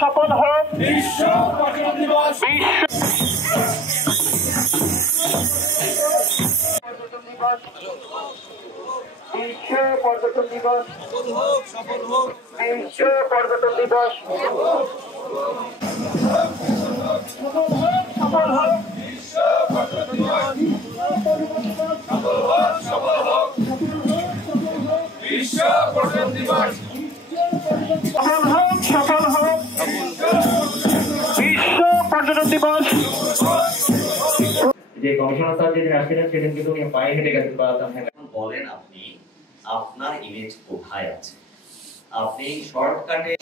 সফল হোক বিশ্ব পর্যটন দিবস। বিশ্ব পর্যটন দিবস সফল হোক। বিশ্ব পর্যটন দিবস সফল হোক। বিশ্ব পর্যটন দিবস সফল হোক। বিশ্ব পর্যটন দিবস সফল হোক। সফল হোক। বিশ্ব পর্যটন দিবস। যে কমিশনার স্যার যেদিন আসছিলেন সেদিন কিন্তু পায়ে হেঁটে গেছে পারতাম। বলেন আপনি আপনার ইমেজ কোথায় আছে? আপনি শর্টকাটে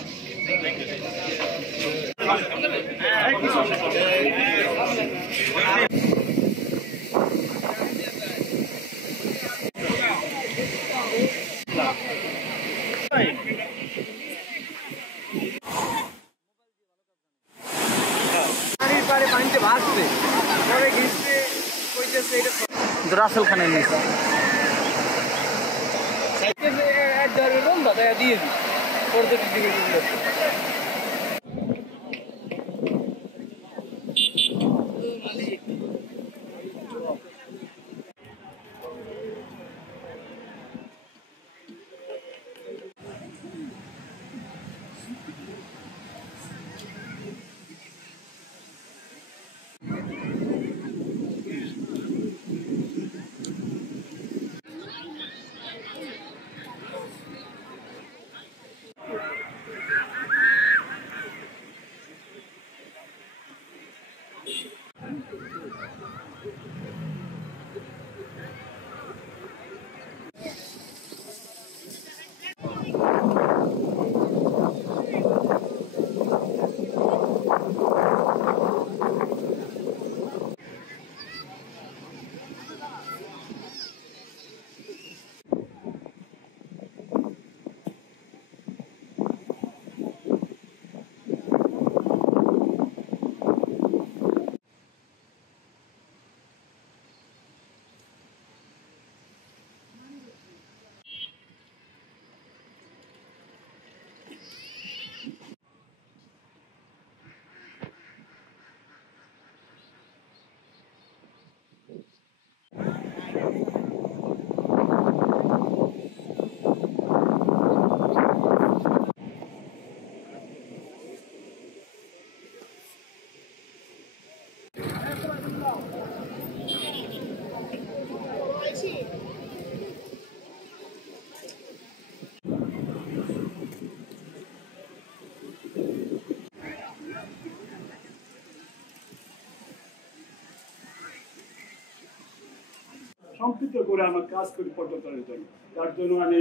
রাসেল খানের নিচে দিয়ে সম্পৃক্ত করে আমরা কাজ করি পর্যটনের জন্য। তার জন্য আমি